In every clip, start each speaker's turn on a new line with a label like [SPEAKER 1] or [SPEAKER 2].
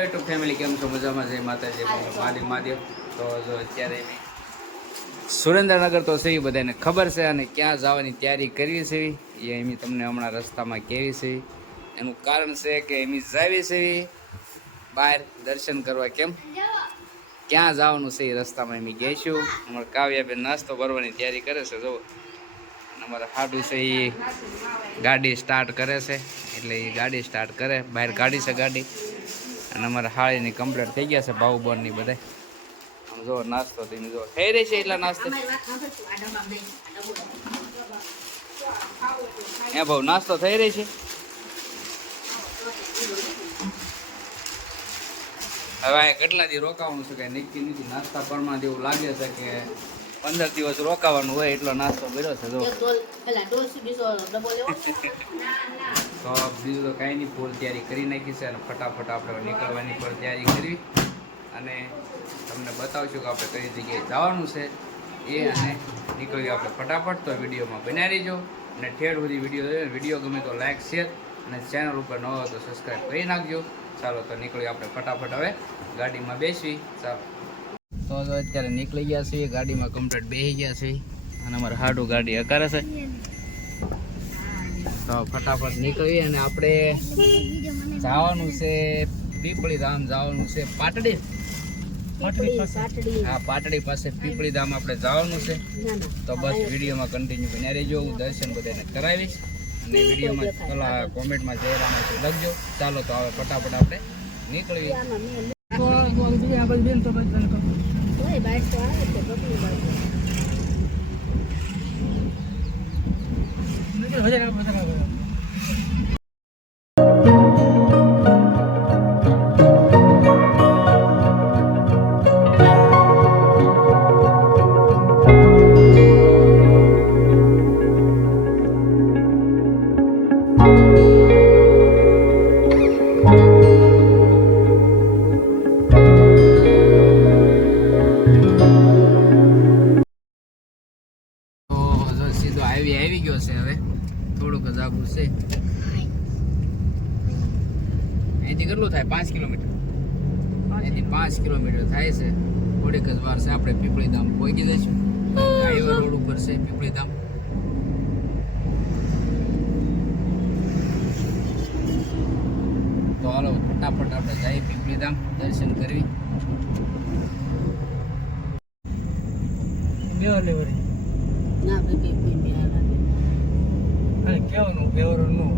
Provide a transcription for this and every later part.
[SPEAKER 1] YouTube family કેમ છો? મજામાં જય માતાજી મહાદેવ મહાદેવ. તો જો અત્યારે સુરેન્દ્રનગર તો છે બધાને ખબર છે અને ક્યાં જવાની તૈયારી કરવી છે એ એમ તમને હમણાં રસ્તામાં કેવી છે. એનું કારણ છે કે એમી જાવી છે બહાર દર્શન કરવા કેમ? ક્યાં જવાનું છે એ રસ્તામાં એમ ગઈશું. અમારા કાવ્યાબેન નાસ્તો કરવાની તૈયારી કરે છે જો અમારે અમારા હાડું છે એ ગાડી સ્ટાર્ટ કરે છે. એટલે એ ગાડી સ્ટાર્ટ કરે. બહાર ગાડી છે ગાડી. અને અમારા હાળીની કમ્પ્લીટ થઈ ગયા છે બાહુબળની બધા આમ જો નાસ્તો તમે જો થઈ રહી છે એટલા નાસ્તો. એ ભાવ નાસ્તો થઈ રહી છે? હવે કેટલા દી રોકાવાનું છે કે નક્કી નથી. નાસ્તા પ્રમાણે એવું લાગે છે કે પંદર દિવસ રોકાવાનું હોય એટલો નાસ્તો કર્યો છે જો. તો બીજું તો કાંઈ નહીં ફૂલ તૈયારી કરી નાખી છે અને ફટાફટ આપણે નીકળવાની પણ તૈયારી કરી અને તમને બતાવશું કે આપણે કઈ જગ્યાએ જવાનું છે એ અને નીકળવી આપણે ફટાફટ. તો વિડીયોમાં બનાવી રહીજો અને ઠેર સુધી વીડિયો વીડિયો ગમે તો લાઈક શેર અને ચેનલ ઉપર ન હોય તો સબસ્ક્રાઈબ કરી નાખજો. ચાલો તો નીકળી આપણે ફટાફટ. હવે ગાડીમાં બેસવી. ચાલો. તો અત્યારે નીકળી ગયા છીએ ગાડીમાં કમ્પ્લીટ બેસી ગયા છીએ અને અમારે હાડું ગાડી અકારે છે તો ફટાફટ નીકળીએ અને આપણે જવાનું છે પીપળી ધામ જવાનું છે પાટડી હા પાટડી પાસે પીપળી ધામ આપણે જવાનું છે તો બસ વિડીયોમાં કન્ટિન્યુ બન્યા રહેજો હું દર્શન બધાને કરાવીશ અને વિડીયોમાં પેલા કોમેન્ટમાં જય રામાથી લખજો ચાલો તો હવે ફટાફટ આપણે નીકળીએ તો સીધો આવી આવી ગયો છે હવે. થોડુંક જ આગું છે. અહીંથી કેટલું થાય? પાંચ કિલોમીટર. અહીંથી પાંચ કિલોમીટર થાય છે. થોડીક જ વાર છે. આપણે પીપળી ધામ પહોંચી જઈશું. હાઈવે રોડ ઉપર છે પીપળી ધામ. તો હાલો ફટાફટ આપણે જઈએ પીપળી ધામ. દર્શન કરવી. કેવાનું બેવરનું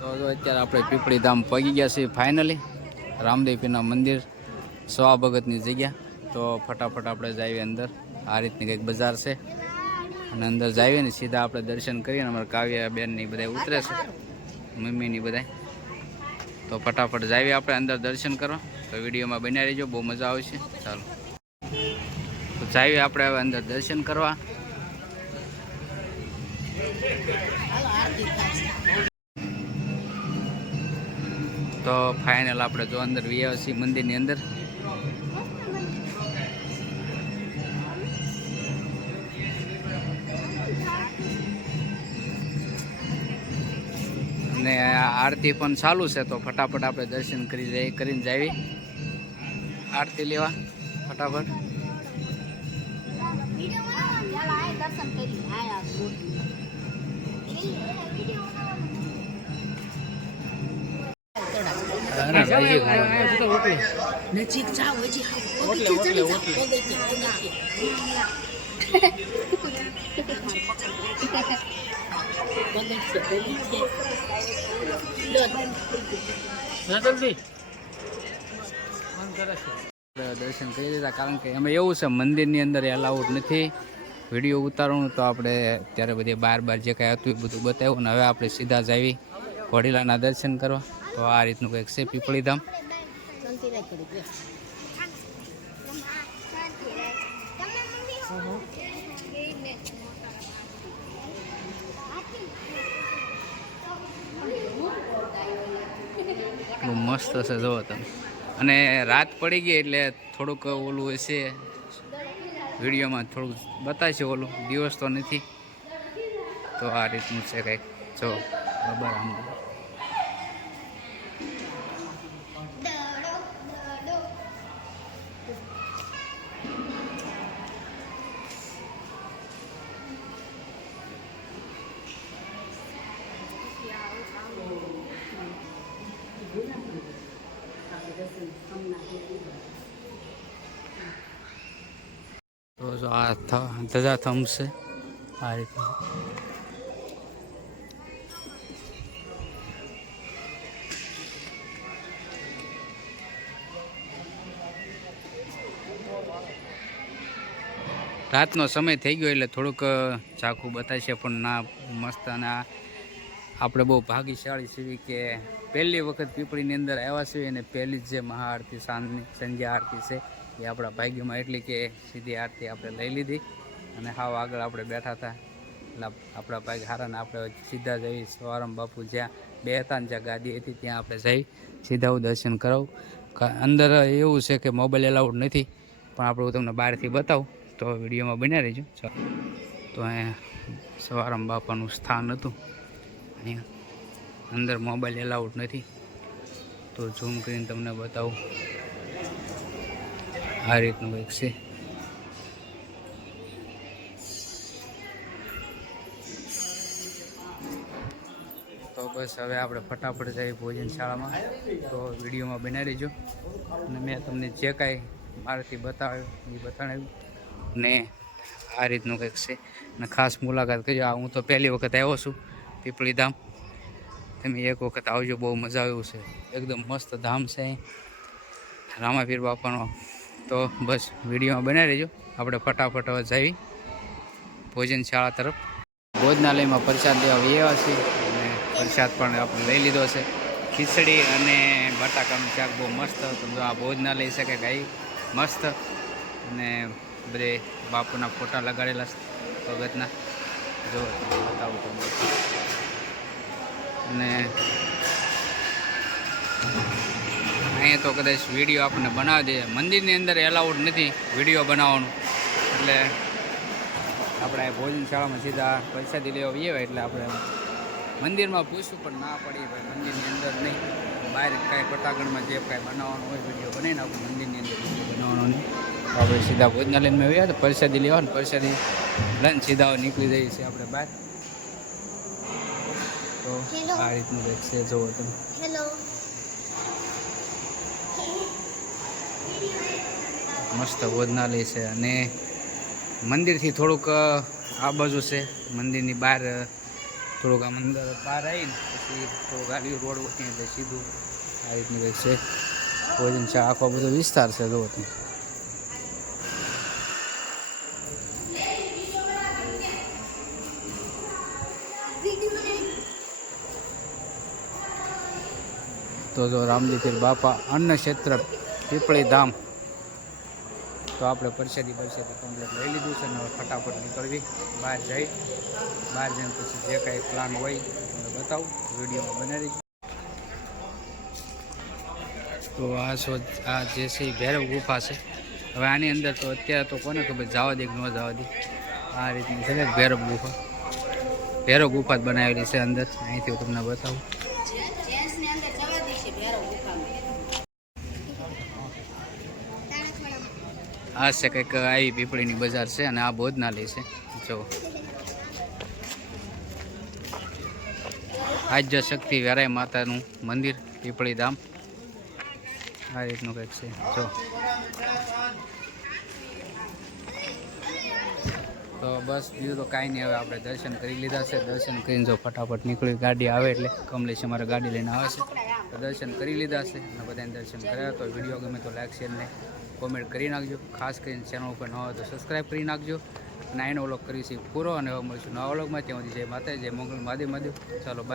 [SPEAKER 1] તો જો અત્યારે આપણે પીપળી ધામ પગી ગયા છીએ ફાઇનલી રામદેવીના મંદિર સવા ભગતની જગ્યા. તો ફટાફટ આપણે જઈએ અંદર. આ રીતની કંઈક બજાર છે. અને અંદર જઈએ ને સીધા આપણે દર્શન કરીએ અમારા કાવ્યા બેનની બધા ઉતરે છે. મમ્મીની બધા તો ફટાફટ જઈએ આપણે અંદર દર્શન કરવા. તો વિડીયોમાં બન્યા રહેજો. બહુ મજા આવશે. ચાલો. તો જઈએ આપણે હવે અંદર દર્શન કરવા. તો ફાઇનલ આપણે જો અંદર વિયાસી મંદિરની અંદર. અને આરતી પણ ચાલુ છે તો ફટાફટ આપણે દર્શન કરી જઈએ કરીને જાવી આરતી લેવા ફટાફટ. અરે ભાઈ,
[SPEAKER 2] નજીક જાઓ હજી
[SPEAKER 1] દર્શન કરી લીધા કારણ કે એમાં એવું છે મંદિરની અંદર એલાઉડ નથી. વીડિયો ઉતારવાનું તો આપણે ત્યારે બધી બાર બાર જે કાંઈ હતું એ બધું બતાવ્યું ને હવે આપણે સીધા જ આવી વડીલાના દર્શન કરવા. તો આ રીતનું કંઈક છે પીપળી ધામ. બહુ મસ્ત હશે જુઓ તમે. અને રાત પડી ગઈ એટલે થોડુંક ઓલું હશે. વિડીયોમાં થોડુંક બતાવશે ઓલું. દિવસ તો નથી. તો આ રીતનું છે કંઈક. જો બરાબર રામદેવ તો આ ધજા થમ્સ છે આ રીતે રાતનો સમય થઈ ગયો એટલે થોડુંક ઝાંખું બતાવશે, પણ ના, મસ્ત અને આપણે બહુ ભાગ્યશાળી છીએ કે પહેલી વખત પીપળીની અંદર આવ્યા છીએ અને પહેલી જ જે મહાઆરતી સાંજની, સંધ્યા આરતી છે એ આપણા ભાગ્યમાં એટલી કે સીધી આરતી આપણે લઈ લીધી અને હાવ આગળ આપણે બેઠા હતા. એટલે આપણા ભાઈ હારાને આપણે સીધા જઈ સવારામ બાપુ જ્યાં બે હતા જ્યાં ગાદી હતી ત્યાં આપણે જઈ સીધા દર્શન કરાવું. અંદર એવું છે કે મોબાઈલ એલાઉડ નથી, પણ આપણે હું તમને બહારથી બતાવું. તો વિડીયોમાં બન્યા રહેજો. તો અહીંયા સવારમ બાપાનું સ્થાન હતું. અહીંયા અંદર મોબાઈલ એલાઉડ નથી. તો ઝૂમ કરીને તમને બતાવું. આ રીતનું કંઈક છે. તો બસ હવે આપણે ફટાફટ જઈએ ભોજનશાળામાં. તો વિડીયોમાં બનાવી લેજો અને મેં તમને જે કાંઈ મારાથી બતાવ્યું એ બતાવ્યું. ને આ રીતનું કંઈક છે. અને ખાસ મુલાકાત કરજો. આ હું તો પહેલી વખત આવ્યો છું પીપળી ધામ તમે એક વખત આવજો. બહુ મજા આવ્યું છે. એકદમ મસ્ત ધામ છે. રામાપીર બાપાનો તો બસ, વિડીયોમાં બનાવી રહેજો. આપણે ફટાફટ હવે જઈ ભોજનશાળા તરફ. ભોજનાલયમાં પ્રસાદ લેવા આવ્યા છે અને પ્રસાદ પણ આપણે લઈ લીધો છે. ખીચડી અને બટાકાનું શાક બહુ મસ્ત તમે આ ભોજનાલય છે કે ગાઈ? મસ્ત. અને બધે બાપુના ફોટા લગાડેલા છે ભગતના. જો, બતાવું તમને. અને અહીંયા તો કદાચ વીડિયો આપણને બનાવી દે મંદિરની અંદર એલાઉડ નથી વીડિયો બનાવવાનું. એટલે આપણે ભોજનશાળામાં સીધા પ્રસાદી લેવા આવીએ એટલે આપણે મંદિરમાં પૂછવું પણ ના પડી ભાઈ. મંદિરની અંદર નહીં. બહાર કાંઈ પટાગણમાં જે કાંઈ બનાવવાનું હોય વીડિયો બનાવીને આપણે મંદિરની અંદર બનાવવાનો તો આપણે સીધા ભોજનાલયમાં આવ્યા તો પ્રસાદી લેવા ને પ્રસાદી લઈને સીધા નીકળી જઈએ છીએ આપણે બહાર. તો આ રીતનું કંઈક છે જોવો તમે.
[SPEAKER 2] હેલો
[SPEAKER 1] મસ્ત ભોજનાલય છે અને મંદિરથી થોડુંક આ બાજુ છે. મંદિરની બહાર થોડુંક આ મંદિર બહાર આવીને પછી થોડુંક ગાડી રોડ વચ્ચે એટલે સીધું આ રીતની કંઈક છે. ભોજન છે આખો બધો વિસ્તાર છે જુઓ તો જો રામજીપીર બાપા અન્ન ક્ષેત્ર પીપળી ધામ તો આપણે પરસેદી પરસેદી કમ્પ્લીટ લઈ લીધું છે અને ફટાફટ નીકળવી. બહાર જઈ, બહાર જઈને પછી જે કાંઈ પ્લાન હોય તમને બતાવું. વિડીયોમાં બનાવી તો આ શો આ જે છે એ ભૈરવ ગુફા છે. હવે આની અંદર તો અત્યારે તો કોને ખબર, જવા દે કે ન જવા દે. આ રીતની છે ને ભૈરવ ગુફા. ભૈરવ ગુફા જ બનાવેલી છે અંદર. અહીંથી હું તમને બતાવું. આ છે કંઈક આવી પીપળીની બજાર છે અને આ ભોજનાલય છે. જો. આજ્ય શક્તિ વેરાય માતાનું મંદિર, પીપળી ધામ. આ રીતનું કંઈક છે. જો. તો બસ, બીજું તો કાંઈ નહીં. હવે આપણે દર્શન કરી લીધા છે. દર્શન કરીને જો ફટાફટ નીકળી ગાડી આવે એટલે કમલેશ અમારે ગાડી લઈને આવે છે. તો દર્શન કરી લીધા છે અને બધાને દર્શન કર્યા. તો વીડિયો ગમે તો શેર ને કોમેન્ટ કરી નાખજો. ખાસ કરીને ચેનલ ઉપર ન હોય તો સબસ્ક્રાઈબ કરી નાખજો. નાઇન ઓલોક કરીશું પૂરો અને હવે મળીશું નવા વ્લોગમાં. ત્યાં સુધી જય માતા જય મંગલ, મહાદેવ મહાદેવ. ચાલો બાય